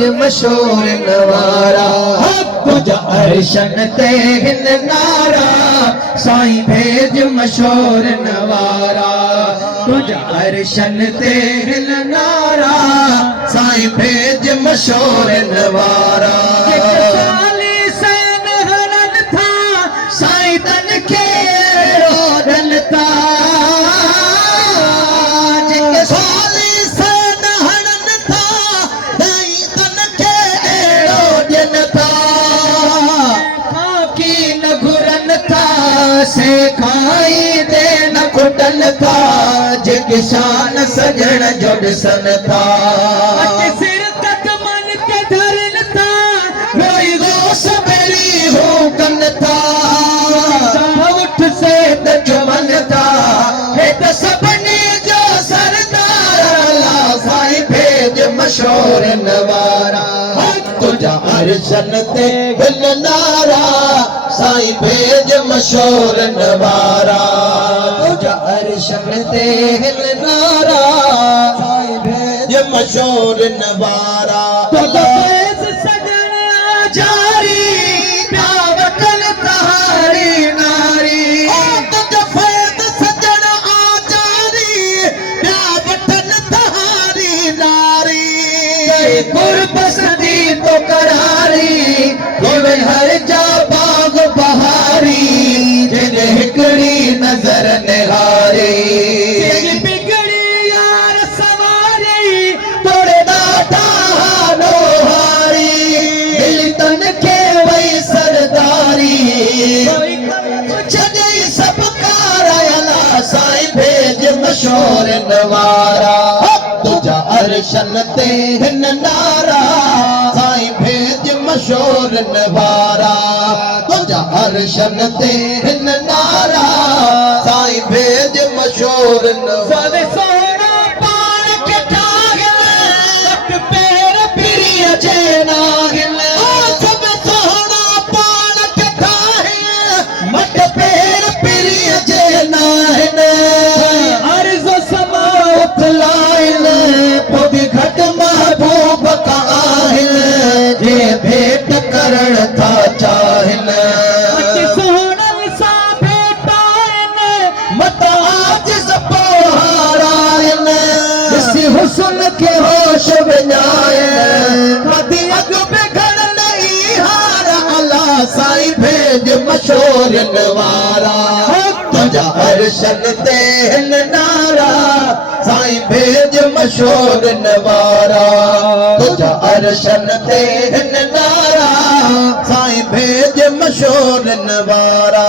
भेज मशहूर नवारा तुझा अर्शन ते हिन नारा साईं भेज मशहूर नवारा तुझा अर्शन ते हिन नारा साईं भेज मशहूर नवारा साईं तन के रोडन था जिके साली से नहरन था साईं तन के रोडन था की न घुरन था से खाई दे न खुटन था जिके शान सजन जोड़सन था सिर कदमन के धरन था कोई गोश मेरी हो कन था से दुश्मन था है तो सबने जो सरदार अल्लाह साईं भेज मशहूर नवारा तुझा अर्शन ते हिन नारा साईं भेज मशहूर नवारा तुझा अर्शन ते हिन नारा साईं भेज मशहूर नवारा तुझा फैज़ सजन जारी प्यावतन तहारी नारी कुर्ब सदी तो करारी गोवे हर जा बाग बहारी जिन हिकड़ी नजर निहारी बिगड़ी यार सवारी तोड़े दाता लोहारी दिल तन के वही सरदारी छॾे सब कारा साईं भेज मशहूर नवारा तुझा अर्शन ते हिन नारा साईं भेज मशहूर नवारा तुझा अर्शन ते हिन नारा साईं भेज मशहूर नवारा सोना पान के ठागिल पैर पिरिय जे नागिल सब सोना पान के ठागिल मट पैर पिरिय जे नागिल अर्ज़ समा उथलाइल घट महबूब का आहिल जे भेट करण था चाहिल सोहणन सा भेटाइन मत आज सपोहाराइन इसी हुस्न के होश विञाइन कदी अग बिगड़ नहीं हार अल्लाह साईं भेज मशहूर नवारा तुझा अर्शन ते हिन नारा साईं भेज मशहूर नवारा तुझा अर्शन ते हिन नारा साईं भेज मशहूर नवारा